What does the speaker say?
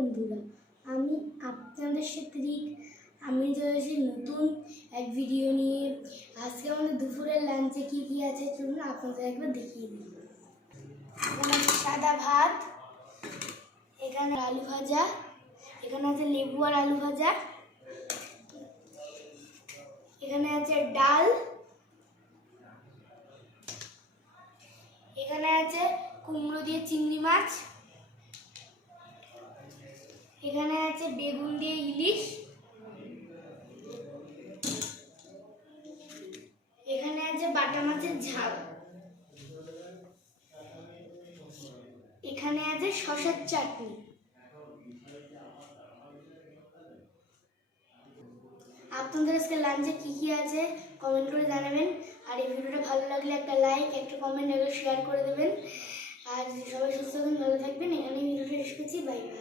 বন্ধুরা, আমি আপনাদের সাথে আমি চলেছি নতুন এক ভিডিও নিয়ে। আজকে আমাদের দুপুরের লাঞ্চে কি কি আছে চলুন আপনাদের একবার দেখিয়ে দিই। এখানে আছে সাদা ভাত, এখানে আলু ভাজা, এখানে আছে লেবু আর আলু ভাজা, এখানে আছে ডাল, এখানে আছে কুমড়ো দিয়ে চিংড়ি মাছ, এখানে আছে বেগুন দিয়ে ইলিশ, এখানে আছে বাটা মাছের ঝাল, এখানে আছে শসার চাটনি। আপনাদের আজকে লাঞ্চে কি কি আছে কমেন্ট করে জানাবেন। আর এই ভিডিওটা ভালো লাগলে একটা লাইক, একটা কমেন্ট, একটা শেয়ার করে দেবেন। আর সবাই সুস্থ থাকবেন, ভালো থাকবেন। এখানে ভিডিওটা শেষ করছি। Bye bye.